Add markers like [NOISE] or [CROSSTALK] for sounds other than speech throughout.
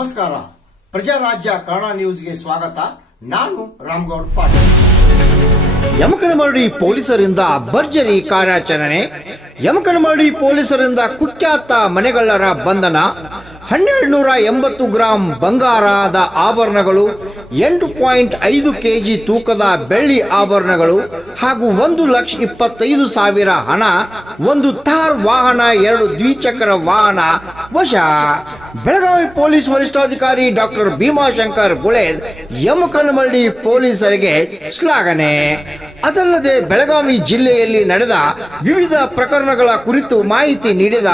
ನಮಸ್ಕಾರ. ಪ್ರಜಾರಾಜ್ಯ ಕನ್ನಡ ನ್ಯೂಸ್ಗೆ ಸ್ವಾಗತ. ನಾನು ರಾಮ್ಗೌಡ್ ಪಾಟೀಲ್. ಯಮಕನಮರಡಿ ಪೊಲೀಸರಿಂದ ಭರ್ಜರಿ ಕಾರ್ಯಾಚರಣೆ. ಯಮಕನಮರಡಿ ಪೊಲೀಸರಿಂದ ಕುಖ್ಯಾತ ಮನೆಗಳ್ಳರ ಬಂಧನ. ಹನ್ನೆರಡು ನೂರ ಎಂಬತ್ತು ಗ್ರಾಂ ಬಂಗಾರದ ಆಭರಣಗಳು. ಎಂಟು ಪಾಯಿಂಟ್ ಐದು ಕೆಜಿ ತೂಕದ ಬೆಳ್ಳಿ ಆಭರಣಗಳು ಹಾಗೂ ಒಂದು ಲಕ್ಷ ಇಪ್ಪತ್ತೈದು ಸಾವಿರ ಹಣ, ಒಂದು ಥಾರ್ ವಾಹನ, ಎರಡು ದ್ವಿಚಕ್ರ ವಾಹನ. ವಶ, ಬೆಳಗಾವಿ ಪೊಲೀಸ್ ವರಿಷ್ಠಾಧಿಕಾರಿ ಡಾಕ್ಟರ್ ಭೀಮಾಶಂಕರ್ ಗುಳೇದ್ ಯಮಕನಮಳ್ಳಿ ಪೊಲೀಸರಿಗೆ ಶ್ಲಾಘನೆ. ಅದಲ್ಲದೆ ಬೆಳಗಾವಿ ಜಿಲ್ಲೆಯಲ್ಲಿ ನಡೆದ ವಿವಿಧ ಪ್ರಕರಣಗಳ ಕುರಿತು ಮಾಹಿತಿ ನೀಡಿದ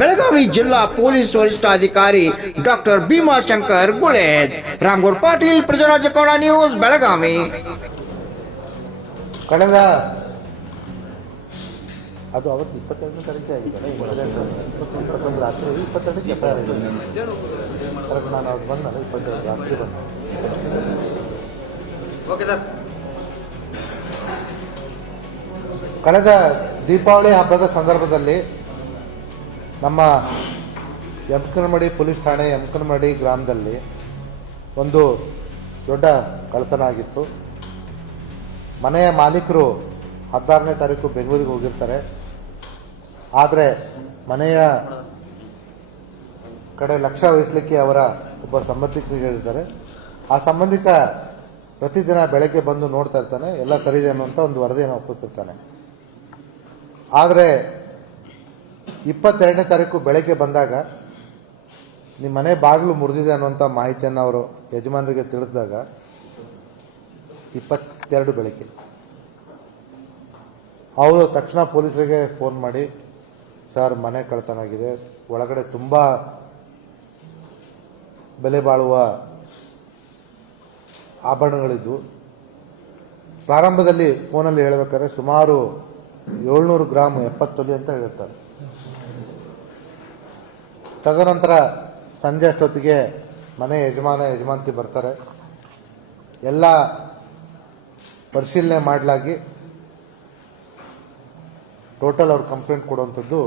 ಬೆಳಗಾವಿ ಜಿಲ್ಲಾ ಪೊಲೀಸ್ ವರಿಷ್ಠಾಧಿಕಾರಿ ಡಾಕ್ಟರ್ ಭೀಮಾಶಂಕರ್ ಗುಳೇದ್ ರಾಮ್ಗೌಡ್ ಪಾಟೀಲ್ ಕನ್ನಡ ನ್ಯೂಸ್ ಬೆಳಗಾವಿ. ಕಳೆದ ಅದು ಅವತ್ತು ಇಪ್ಪತ್ತೆರಡನೇ ತಾರೀಕು ಆಗಿದೆ ಇಪ್ಪತ್ತೊಂದು ರಾತ್ರಿ ಇಪ್ಪತ್ತೆರಡಕ್ಕೆ ಎಫ್ ಐ ಆರ್ ಕರೆಕ್ಟ್ ನಾನು ಅವ್ರು ಬಂದಲ್ಲ ಇಪ್ಪತ್ತೆರಡು ರಾತ್ರಿ ಬಂದ ಕಳೆದ ದೀಪಾವಳಿ ಹಬ್ಬದ ಸಂದರ್ಭದಲ್ಲಿ ನಮ್ಮ ಯಮಕನಮಡಿ ಪೊಲೀಸ್ ಠಾಣೆ ಯಮಕನಮಡಿ ಗ್ರಾಮದಲ್ಲಿ ಒಂದು ದೊಡ್ಡ ಕಳ್ಳತನ ಆಗಿತ್ತು ಮನೆಯ ಮಾಲೀಕರು ಹದಿನಾರನೇ ತಾರೀಕು ಬೆಂಗಳೂರಿಗೆ ಹೋಗಿರ್ತಾರೆ. ಆದರೆ ಮನೆಯ ಕಡೆ ಲಕ್ಷ್ಯ ವಹಿಸಲಿಕ್ಕೆ ಅವರ ಒಬ್ಬ ಸಂಬಂಧಿಕರಿದ್ದಾರೆ ಆ ಸಂಬಂಧಿಕ ಪ್ರತಿದಿನ ಬೆಳಗ್ಗೆ ಬಂದು ನೋಡ್ತಾ ಇರ್ತಾನೆ, ಎಲ್ಲ ಸರಿ ಇದೆ ಅನ್ನುವಂಥ ಒಂದು ವರದಿಯನ್ನು ಒಪ್ಪಿಸ್ತಿರ್ತಾನೆ. ಆದರೆ ಇಪ್ಪತ್ತೆರಡನೇ ತಾರೀಕು ಬೆಳಗ್ಗೆ ಬಂದಾಗ ನಿಮ್ಮ ಮನೆ ಬಾಗಿಲು ಮುರಿದಿದೆ ಅನ್ನುವಂಥ ಮಾಹಿತಿಯನ್ನು ಅವರು ಯಜಮಾನರಿಗೆ ತಿಳಿಸಿದಾಗ ಇಪ್ಪತ್ತೆರಡು ಬೆಳಗ್ಗೆ ಅವರು ತಕ್ಷಣ ಪೊಲೀಸರಿಗೆ ಫೋನ್ ಮಾಡಿ, ಸರ್, ಮನೆ ಕಳತನಾಗಿದೆ ಒಳಗಡೆ ತುಂಬ ಬೆಲೆ ಬಾಳುವ ಆಭರಣಗಳಿದ್ವು ಪ್ರಾರಂಭದಲ್ಲಿ ಫೋನಲ್ಲಿ ಹೇಳಬೇಕಾದ್ರೆ ಸುಮಾರು ಏಳ್ನೂರು ಗ್ರಾಮ್ ಎಪ್ಪತ್ತೊಲಿ ತೊಲೆ ಅಂತ ಹೇಳಿರ್ತಾರೆ. ತದನಂತರ ಸಂಜೆ ಅಷ್ಟೊತ್ತಿಗೆ ಮನೆ ಯಜಮಾನ ಯಜಮಾಂತಿ ಬರ್ತಾರೆ. ಎಲ್ಲ ಪರಿಶೀಲನೆ ಮಾಡಲಾಗಿ ಟೋಟಲ್ ಅವ್ರ ಕಂಪ್ಲೇಂಟ್ ಕೊಡುವಂಥದ್ದು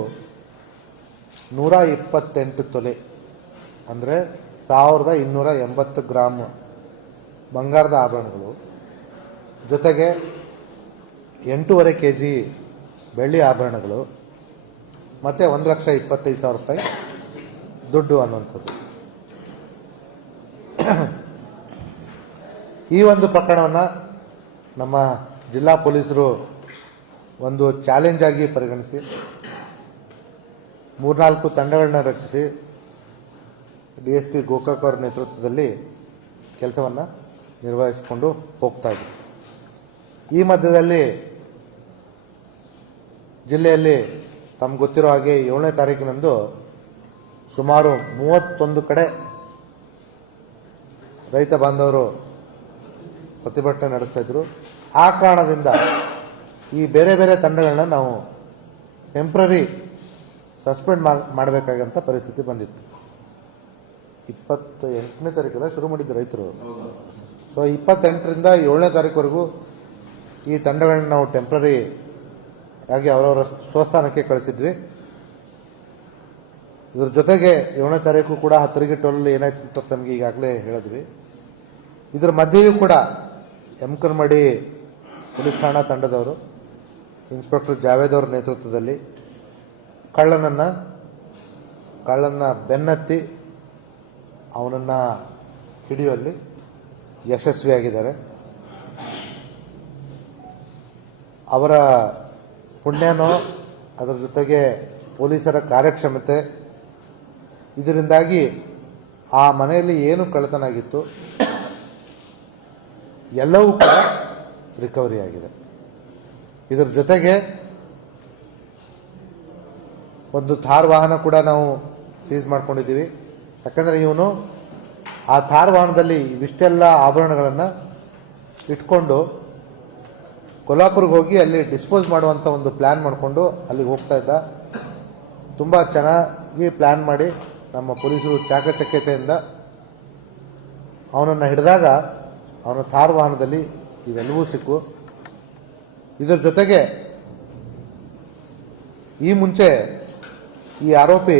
ನೂರ ಇಪ್ಪತ್ತೆಂಟು ತೊಲೆ. ಅಂದರೆ ಸಾವಿರದ ಇನ್ನೂರ ಎಂಬತ್ತು ಗ್ರಾಮ್ ಬಂಗಾರದ ಆಭರಣಗಳು. ಜೊತೆಗೆ ಎಂಟೂವರೆ ಕೆ ಜಿ ಬೆಳ್ಳಿ ಆಭರಣಗಳು. ಮತ್ತು ಒಂದು ಲಕ್ಷ ಇಪ್ಪತ್ತೈದು ಸಾವಿರ ರೂಪಾಯಿ ದುಡ್ಡು ಅನ್ನುವಂಥದ್ದು. [CLEARS THROAT] ಈ ಒಂದು ಪ್ರಕರಣವನ್ನು ನಮ್ಮ ಜಿಲ್ಲಾ ಪೊಲೀಸರು ಒಂದು ಚಾಲೆಂಜ್ ಆಗಿ ಪರಿಗಣಿಸಿ, ಮೂರ್ನಾಲ್ಕು ತಂಡಗಳನ್ನ ರಚಿಸಿ ಡಿ ಎಸ್ ಪಿ ಗೋಕಾಕ್ ಅವರ ನೇತೃತ್ವದಲ್ಲಿ ಕೆಲಸವನ್ನು ನಿರ್ವಹಿಸಿಕೊಂಡು ಹೋಗ್ತಾ ಇದೆ ಈ ಮಧ್ಯದಲ್ಲಿ ಜಿಲ್ಲೆಯಲ್ಲಿ ತಮ್ಗೆ ಗೊತ್ತಿರೋ ಹಾಗೆ ಏಳನೇ ತಾರೀಕಿನಂದು ಸುಮಾರು ಮೂವತ್ತೊಂದು ಕಡೆ ರೈತ ಬಾಂಧವರು ಪ್ರತಿಭಟನೆ ನಡೆಸ್ತಾ ಇದ್ರು. ಆ ಕಾರಣದಿಂದ ಈ ಬೇರೆ ಬೇರೆ ತಂಡಗಳನ್ನ ನಾವು ಟೆಂಪ್ರರಿ ಸಸ್ಪೆಂಡ್ ಮಾಡಬೇಕಾಗಂತ ಪರಿಸ್ಥಿತಿ ಬಂದಿತ್ತು. ಇಪ್ಪತ್ತ ಎಂಟನೇ ತಾರೀಕಲ್ಲ ಶುರು ಮಾಡಿದ್ದು ರೈತರು. ಸೊ ಇಪ್ಪತ್ತೆಂಟರಿಂದ ಏಳನೇ ತಾರೀಕುವರೆಗೂ ಈ ತಂಡಗಳನ್ನ ನಾವು ಟೆಂಪ್ರರಿ ಆಗಿ ಅವರವರ ಸ್ವಸ್ಥಾನಕ್ಕೆ ಕಳಿಸಿದ್ವಿ. ಇದ್ರ ಜೊತೆಗೆ ಏಳನೇ ತಾರೀಕು ಕೂಡ ಹತ್ತರಿಗೆ ಟೋಲಲ್ಲಿ ಏನಾಯ್ತು ಅಂತ ನಮಗೆ ಈಗಾಗಲೇ ಹೇಳಿದ್ವಿ. ಇದರ ಮಧ್ಯೆಯೂ ಕೂಡ ಯಮಕನ್ಮಡಿ ಪೊಲೀಸ್ ಠಾಣಾ ತಂಡದವರು, ಇನ್ಸ್ಪೆಕ್ಟರ್ ಜಾವೇದ್ ಅವರ ನೇತೃತ್ವದಲ್ಲಿ ಕಳ್ಳನನ್ನ, ಕಳ್ಳನ್ನು ಬೆನ್ನತ್ತಿ ಅವನನ್ನ ಹಿಡಿಯುವಲ್ಲಿ ಯಶಸ್ವಿಯಾಗಿದ್ದಾರೆ. ಅವರ ಪುಣ್ಯನೋ, ಅದರ ಜೊತೆಗೆ ಪೊಲೀಸರ ಕಾರ್ಯಕ್ಷಮತೆ ಇದರಿಂದಾಗಿ ಆ ಮನೆಯಲ್ಲಿ ಏನು ಕಳ್ಳತನ ಆಗಿತ್ತು ಎಲ್ಲವೂ ಕೂಡ ರಿಕವರಿ ಆಗಿದೆ. ಇದರ ಜೊತೆಗೆ ಒಂದು ಥಾರ್ ವಾಹನ ಕೂಡ ನಾವು ಸೀಸ್ ಮಾಡ್ಕೊಂಡಿದ್ದೀವಿ. ಯಾಕಂದ್ರೆ ಇವನು ಆ ಥಾರ್ ವಾಹನದಲ್ಲಿ ಇವಿಷ್ಟೆಲ್ಲ ಆಭರಣಗಳನ್ನು ಇಟ್ಕೊಂಡು ಕೊಲ್ಲಾಪುರ್ಗೆ ಹೋಗಿ ಅಲ್ಲಿ ಡಿಸ್ಪೋಸ್ ಮಾಡುವಂಥ ಒಂದು ಪ್ಲ್ಯಾನ್ ಮಾಡಿಕೊಂಡು ಅಲ್ಲಿಗೆ ಹೋಗ್ತಾ ಇದ್ದ. ತುಂಬ ಚೆನ್ನಾಗಿ ಪ್ಲ್ಯಾನ್ ಮಾಡಿ ನಮ್ಮ ಪೊಲೀಸರು ಚಾಕಚಕ್ಯತೆಯಿಂದ ಅವನನ್ನು ಹಿಡಿದಾಗ ಅವನ ಥಾರ್ ವಾಹನದಲ್ಲಿ ಇವೆಲ್ಲವೂ ಸಿಕ್ಕು. ಇದರ ಜೊತೆಗೆ ಈ ಮುಂಚೆ ಈ ಆರೋಪಿ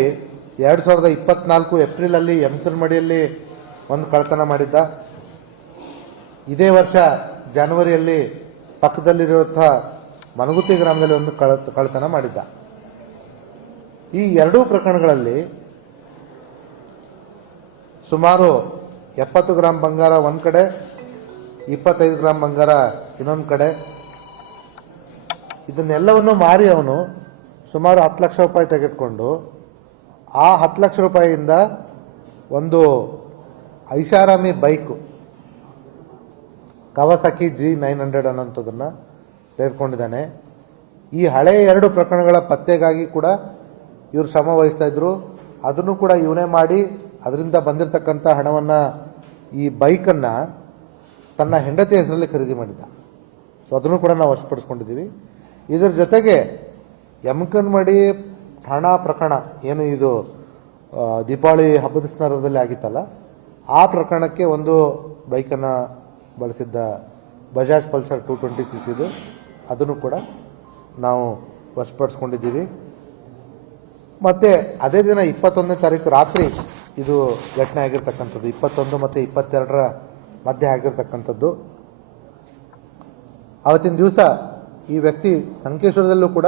ಎರಡು ಸಾವಿರದ ಇಪ್ಪತ್ನಾಲ್ಕು ಏಪ್ರಿಲಲ್ಲಿ ಯಮಕನಮಡಿಯಲ್ಲಿ ಒಂದು ಕಳ್ಳತನ ಮಾಡಿದ್ದ. ಇದೇ ವರ್ಷ ಜನವರಿಯಲ್ಲಿ ಪಕ್ಕದಲ್ಲಿರುವಂತಹ ಮನಗುತ್ತಿ ಗ್ರಾಮದಲ್ಲಿ ಒಂದು ಕಳ ಕಳ್ತನ ಮಾಡಿದ್ದ. ಈ ಎರಡೂ ಪ್ರಕರಣಗಳಲ್ಲಿ ಸುಮಾರು ಎಪ್ಪತ್ತು ಗ್ರಾಂ ಬಂಗಾರ ಒಂದು ಕಡೆ, ಇಪ್ಪತ್ತೈದು ಗ್ರಾಂ ಬಂಗಾರ ಇನ್ನೊಂದು ಕಡೆ. ಇದನ್ನೆಲ್ಲವನ್ನು ಮಾರಿ ಅವನು ಸುಮಾರು ಹತ್ತು ಲಕ್ಷ ರೂಪಾಯಿ ತೆಗೆದುಕೊಂಡು, ಆ ಹತ್ತು ಲಕ್ಷ ರೂಪಾಯಿಯಿಂದ ಒಂದು ಐಷಾರಾಮಿ bike, Kawasaki G nine hundred ಅನ್ನೋಂಥದ್ದನ್ನು ತೆಗೆದುಕೊಂಡಿದ್ದಾನೆ. ಈ ಹಳೆಯ ಎರಡು ಪ್ರಕರಣಗಳ ಪತ್ತೆಗಾಗಿ ಕೂಡ ಇವರು ಶ್ರಮ ವಹಿಸ್ತಾ ಇದ್ರು. ಅದನ್ನು ಕೂಡ ಇವನೇ ಮಾಡಿ ಅದರಿಂದ ಬಂದಿರತಕ್ಕಂಥ ಹಣವನ್ನು ಈ ಬೈಕನ್ನು ತನ್ನ ಹೆಂಡತಿ ಹೆಸರಲ್ಲಿ ಖರೀದಿ ಮಾಡಿದ್ದ. ಸೊ ಅದನ್ನು ಕೂಡ ನಾವು ವಶಪಡಿಸ್ಕೊಂಡಿದ್ದೀವಿ. ಇದರ ಜೊತೆಗೆ ಯಮಕನ್ಮಡಿ ಠಾಣಾ ಪ್ರಕರಣ ಏನು ಇದು ದೀಪಾವಳಿ ಹಬ್ಬದ ಸಂದರ್ಭದಲ್ಲಿ ಆಗಿತ್ತಲ್ಲ, ಆ ಪ್ರಕರಣಕ್ಕೆ ಒಂದು ಬೈಕನ್ನು ಬಳಸಿದ್ದ Bajaj Pulsar two twenty C ಸಿದು ಅದನ್ನು ಕೂಡ ನಾವು ವಶಪಡಿಸ್ಕೊಂಡಿದ್ದೀವಿ. ಮತ್ತೆ ಅದೇ ದಿನ ಇಪ್ಪತ್ತೊಂದನೇ ತಾರೀಕು ರಾತ್ರಿ ಇದು ಘಟನೆ ಆಗಿರ್ತಕ್ಕಂಥದ್ದು. ಇಪ್ಪತ್ತೊಂದು ಮತ್ತು ಇಪ್ಪತ್ತೆರಡರ ಮಧ್ಯೆ ಆಗಿರ್ತಕ್ಕಂಥದ್ದು. ಅವತ್ತಿನ ದಿವಸ ಈ ವ್ಯಕ್ತಿ ಸಂಕೇಶ್ವರದಲ್ಲೂ ಕೂಡ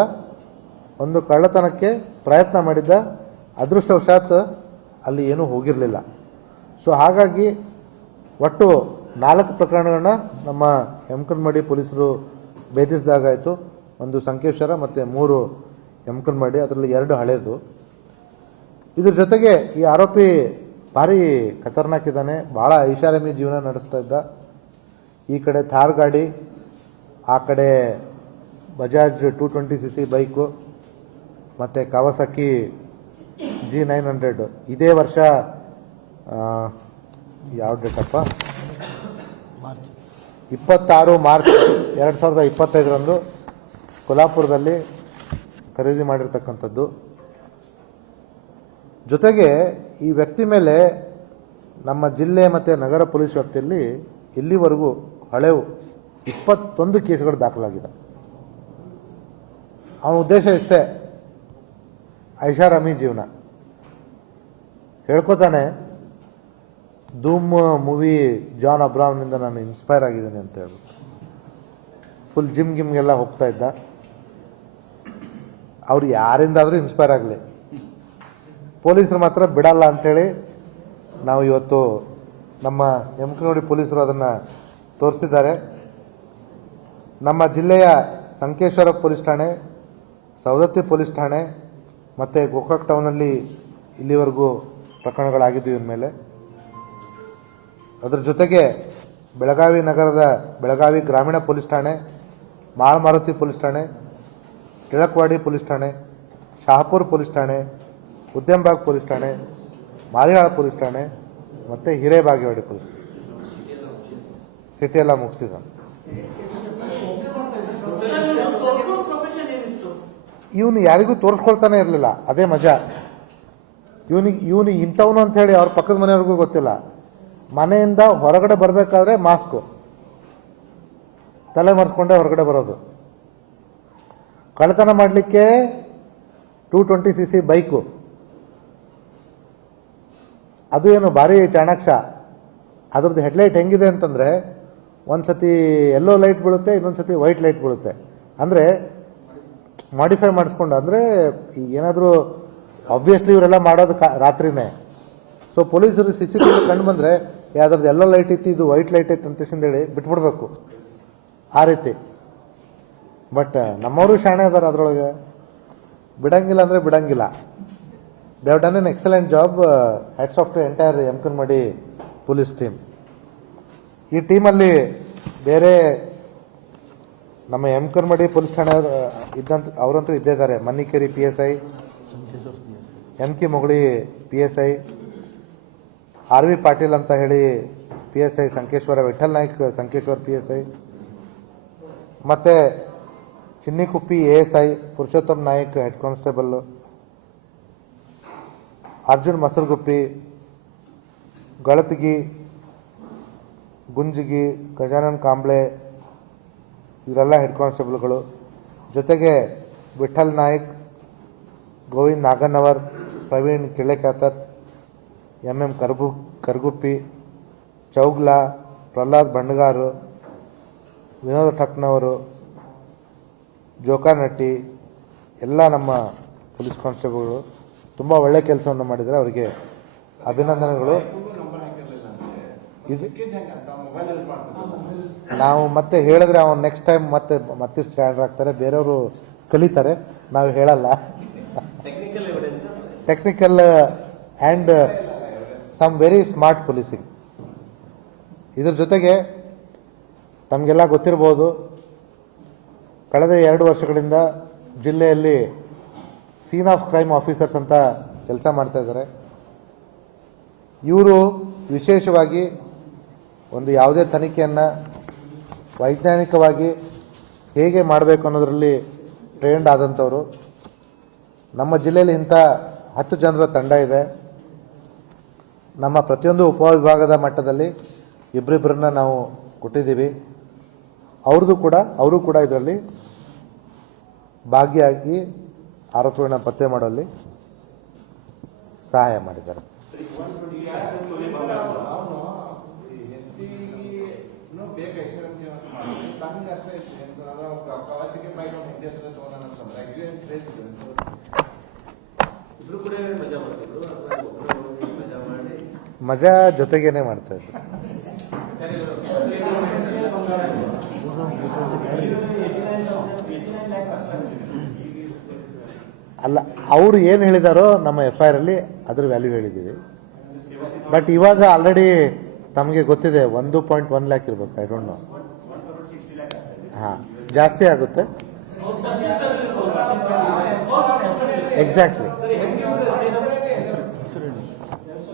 ಒಂದು ಕಳ್ಳತನಕ್ಕೆ ಪ್ರಯತ್ನ ಮಾಡಿದ್ದ ಅದೃಷ್ಟವಶಾತ್ ಅಲ್ಲಿ ಏನೂ ಹೋಗಿರಲಿಲ್ಲ. ಸೊ ಹಾಗಾಗಿ ಒಟ್ಟು ನಾಲ್ಕು ಪ್ರಕರಣಗಳನ್ನ ನಮ್ಮ ಹೆಮ್ಕನ್ಮಡಿ ಪೊಲೀಸರು ಭೇದಿಸಿದಾಗಾಯಿತು. ಒಂದು ಸಂಕೇಶ್ವರ ಮತ್ತು ಮೂರು ಯಮಕನ್ಮಡಿ ಅದರಲ್ಲಿ ಎರಡು ಹಳೇದು. ಇದ್ರ ಜೊತೆಗೆ ಈ ಆರೋಪಿ ಭಾರಿ ಖತರ್ನಾಕ್ ಇದ್ದಾನೆ ಭಾಳ ಐಷಾರಾಮಿ ಜೀವನ ನಡೆಸ್ತಾ ಇದ್ದ. ಈ ಕಡೆ ಥಾರ್ ಗಾಡಿ, ಆ ಕಡೆ Bajaj two twenty C C bike, ಮತ್ತು ಕವಸಕ್ಕಿ ಜಿ ನೈನ್ ಹಂಡ್ರೆಡ್. ಇದೇ ವರ್ಷ ಯಾವ ಡೇಟಪ್ಪ ಇಪ್ಪತ್ತಾರು ಮಾರ್ಚ್, ಎರಡು ಸಾವಿರದ ಇಪ್ಪತ್ತೈದರಂದು ಕೊಲ್ಹಾಪುರದಲ್ಲಿ ಖರೀದಿ ಮಾಡಿರ್ತಕ್ಕಂಥದ್ದು. ಜೊತೆಗೆ ಈ ವ್ಯಕ್ತಿ ಮೇಲೆ ನಮ್ಮ ಜಿಲ್ಲೆ ಮತ್ತು ನಗರ ಪೊಲೀಸ್ ವ್ಯಾಪ್ತಿಯಲ್ಲಿ ಇಲ್ಲಿವರೆಗೂ ಹಳೆವು ಇಪ್ಪತ್ತೊಂದು ಕೇಸ್ಗಳು ದಾಖಲಾಗಿದೆ. ಅವನ ಉದ್ದೇಶ ಇಷ್ಟೇ. ಐಷಾರಾಮಿ ಜೀವನ. ಹೇಳ್ಕೊತಾನೆ, ಧೂಮ್ ಮೂವಿ ಜಾನ್ ಅಬ್ರಾಮ್ನಿಂದ ನಾನು ಇನ್ಸ್ಪೈರ್ ಆಗಿದ್ದೀನಿ ಅಂತ ಹೇಳ್ಬಿಟ್ಟು. ಫುಲ್ ಜಿಮ್ ಗಿಮ್ಗೆಲ್ಲ ಹೋಗ್ತಾ ಇದ್ದ. ಅವ್ರು ಯಾರಿಂದಾದರೂ ಇನ್ಸ್ಪೈರ್ ಆಗಲಿ. ಪೊಲೀಸರು ಮಾತ್ರ ಬಿಡಲ್ಲ ಅಂಥೇಳಿ ನಾವು ಇವತ್ತು ನಮ್ಮ ಯಮಕನೋಡಿ ಪೊಲೀಸರು ಅದನ್ನು ತೋರಿಸಿದ್ದಾರೆ. ನಮ್ಮ ಜಿಲ್ಲೆಯ ಸಂಕೇಶ್ವರ ಪೊಲೀಸ್ ಠಾಣೆ, ಸವದತ್ತಿ ಪೊಲೀಸ್ ಠಾಣೆ ಮತ್ತು ಗೋಕಾಕ್ ಟೌನಲ್ಲಿ ಇಲ್ಲಿವರೆಗೂ ಪ್ರಕರಣಗಳಾಗಿದ್ದು ಇವ್ರ ಮೇಲೆ. ಅದರ ಜೊತೆಗೆ ಬೆಳಗಾವಿ ನಗರದ ಬೆಳಗಾವಿ ಗ್ರಾಮೀಣ ಪೊಲೀಸ್ ಠಾಣೆ, ಮಾಳಮಾರುತಿ ಪೊಲೀಸ್ ಠಾಣೆ ಟಿಳಕ್ವಾಡಿ ಪೊಲೀಸ್ ಠಾಣೆ, ಶಹಾಪುರ್ ಪೊಲೀಸ್ ಠಾಣೆ, ಉದ್ಯಂಬಾಗ್ ಪೊಲೀಸ್ ಠಾಣೆ, ಮಾರಿಹಾಳ ಪೊಲೀಸ್ ಠಾಣೆ ಮತ್ತು ಹಿರೇಬಾಗೇವಾಡಿ ಪೊಲೀಸ್ ಸಿಟಿ ಎಲ್ಲ ಮುಗಿಸಿದ. ಇವನು ಯಾರಿಗೂ ತೋರಿಸ್ಕೊಳ್ತಾನೆ ಇರಲಿಲ್ಲ. ಅದೇ ಮಜಾ. ಇವನಿಗೆ ಇವನು ಇಂಥವನು ಅಂತ ಹೇಳಿ ಅವ್ರ ಪಕ್ಕದ ಮನೆಯವ್ರಿಗೂ ಗೊತ್ತಿಲ್ಲ. ಮನೆಯಿಂದ ಹೊರಗಡೆ ಬರಬೇಕಾದ್ರೆ ಮಾಸ್ಕು. ತಲೆ ಮರೆಸ್ಕೊಂಡೆ ಹೊರಗಡೆ ಬರೋದು. ಕಳ್ಳತನ ಮಾಡಲಿಕ್ಕೆ two twenty C C bike. ಅದು ಏನು ಭಾರಿ ಚಾಣಾಕ್ಷ. ಅದ್ರದ್ದು ಹೆಡ್ಲೈಟ್ ಹೆಂಗಿದೆ ಅಂತಂದರೆ ಒಂದು ಸತಿ ಎಲ್ಲೋ ಲೈಟ್ ಬೀಳುತ್ತೆ ಇನ್ನೊಂದು ಸತಿ ವೈಟ್ ಲೈಟ್ ಬೀಳುತ್ತೆ. ಅಂದರೆ ಮಾಡಿಫೈ ಮಾಡಿಸ್ಕೊಂಡು, ಅಂದರೆ ಏನಾದರೂ ಆಬ್ವಿಯಸ್ಲಿ ಇವರೆಲ್ಲ ಮಾಡೋದು ಕಾ, ರಾತ್ರಿನೇ. ಸೊ ಪೊಲೀಸರು ಸಿ ಸಿ ಟಿ ವಿ ಕಂಡು ಬಂದರೆ ಯಾವ್ದ್ರದ್ದು ಎಲ್ಲೋ ಲೈಟ್ ಇತ್ತು, ಇದು ವೈಟ್ ಲೈಟ್ ಇತ್ತು ಅಂತ ಹೇಳಿ ಬಿಟ್ಬಿಡ್ಬೇಕು. ಆ ರೀತಿ. ಬಟ್ ನಮ್ಮವರು ಶಾಣೆ ಅದಾರ ಅದ್ರೊಳಗೆ. ಬಿಡಂಗಿಲ್ಲ ಅಂದರೆ ಬಿಡಂಗಿಲ್ಲ. They have done an excellent job hats off to entire Yamakanmardi police team ಈ ಟೀಮಲ್ಲಿ ಬೇರೆ ನಮ್ಮ ಯಮಕನ್ಮಡಿ ಪೊಲೀಸ್ ಠಾಣೆ ಇದ್ದಂತ, ಅವರಂತೂ ಇದ್ದೇ ಇದ್ದಾರೆ Mannikeri P S I M K Mogali P S I R V Patil ಅಂತ ಹೇಳಿ P S I Sankeshwara Vithal Naik Sankeshwar P S I ಮತ್ತು Chinnikuppi A S I Purushottam Nayak head constable. Arjun Masaruguppi Galatagi, Gunjigi, Gajanan Kamble, ಇವರೆಲ್ಲ head ಕಾನ್ಸ್ಟೇಬಲ್ಗಳು. ಜೊತೆಗೆ Vithal Nayak, Govind Naganavar, Praveen Kilekatar M M Karbu, ಕರ್ಗುಪ್ಪಿ, Chougla, Pralhad Bandagaru ವಿನೋದ ಠಕ್ನವರು ಜೋಕಾನಟ್ಟಿ ಎಲ್ಲ ನಮ್ಮ police ಕಾನ್ಸ್ಟೇಬಲ್ಗಳು ತುಂಬ ಒಳ್ಳೆ ಕೆಲಸವನ್ನು ಮಾಡಿದ್ದಾರೆ. ಅವರಿಗೆ ಅಭಿನಂದನೆಗಳು. ಇದು ನಾವು ಮತ್ತೆ ಹೇಳಿದ್ರೆ ಅವ್ನು ನೆಕ್ಸ್ಟ್ ಟೈಮ್ ಮತ್ತೆ ಮತ್ತೆ ಸ್ಟ್ಯಾಂಡರ್ ಆಗ್ತಾರೆ. ಬೇರೆಯವರು ಕಲಿತಾರೆ. ನಾವು ಹೇಳಲ್ಲ. Technical and some very smart policing ಇದ್ರ ಜೊತೆಗೆ ತಮಗೆಲ್ಲ ಗೊತ್ತಿರ್ಬೋದು ಕಳೆದ ಎರಡು ವರ್ಷಗಳಿಂದ ಜಿಲ್ಲೆಯಲ್ಲಿ ಸೀನ್ ಆಫ್ ಕ್ರೈಮ್ ಆಫೀಸರ್ಸ್ ಅಂತ ಕೆಲಸ ಮಾಡ್ತಾ ಇದ್ದಾರೆ. ಇವರು ವಿಶೇಷವಾಗಿ ಒಂದು ಯಾವುದೇ ತನಿಖೆಯನ್ನು ವೈಜ್ಞಾನಿಕವಾಗಿ ಹೇಗೆ ಮಾಡಬೇಕು ಅನ್ನೋದರಲ್ಲಿ ಟ್ರೈನ್ಡ್ ಆದಂಥವರು. ನಮ್ಮ ಜಿಲ್ಲೆಯಲ್ಲಿ ಇಂಥ ಹತ್ತು ಜನರ ತಂಡ ಇದೆ. ನಮ್ಮ ಪ್ರತಿಯೊಂದು ಉಪವಿಭಾಗದ ಮಟ್ಟದಲ್ಲಿ ಇಬ್ಬರಿಬ್ಬರನ್ನ ನಾವು ಕೊಟ್ಟಿದ್ದೀವಿ. ಅವ್ರದ್ದು ಕೂಡ, ಅವರು ಕೂಡ ಇದರಲ್ಲಿ ಭಾಗಿಯಾಗಿ ಆರೋಪಿಗಳನ್ನ ಪತ್ತೆ ಮಾಡುವಲ್ಲಿ ಸಹಾಯ ಮಾಡಿದ್ದಾರೆ. ಮಜಾ ಜೊತೆಗೇನೆ ಮಾಡ್ತಾ ಇದ್ರು. ಅಲ್ಲ, ಅವರು ಏನು ಹೇಳಿದಾರೋ ನಮ್ಮ ಎಫ್ ಐ ಆರ್ ಅಲ್ಲಿ ಅದ್ರ ವ್ಯಾಲ್ಯೂ ಹೇಳಿದ್ದೀವಿ ಬಟ್ ಇವಾಗ ಆಲ್ರೆಡಿ ತಮಗೆ ಗೊತ್ತಿದೆ, ಒಂದು ಪಾಯಿಂಟ್ ಒನ್ ಲ್ಯಾಕ್ ಇರ್ಬೇಕು ಐ ಡೋಂಟ್ ನೋ ಹಾಂ, ಜಾಸ್ತಿ ಆಗುತ್ತೆ. ಎಕ್ಸಾಕ್ಟ್ಲಿ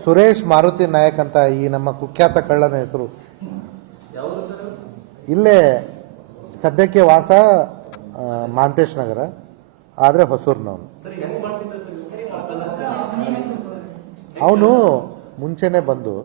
ಸುರೇಶ್ ಮಾರುತಿ ನಾಯಕ್ ಅಂತ ಈ ನಮ್ಮ ಕುಖ್ಯಾತ ಕಳ್ಳನ ಹೆಸರು. ಇಲ್ಲೇ ಸದ್ಯಕ್ಕೆ ವಾಸ ಮಾಂತೇಶ್ ನಗರ, ಆದರೆ ಹೊಸೂರ್ನವನು. ಅವನು ಮುಂಚೆನೆ ಬಂದು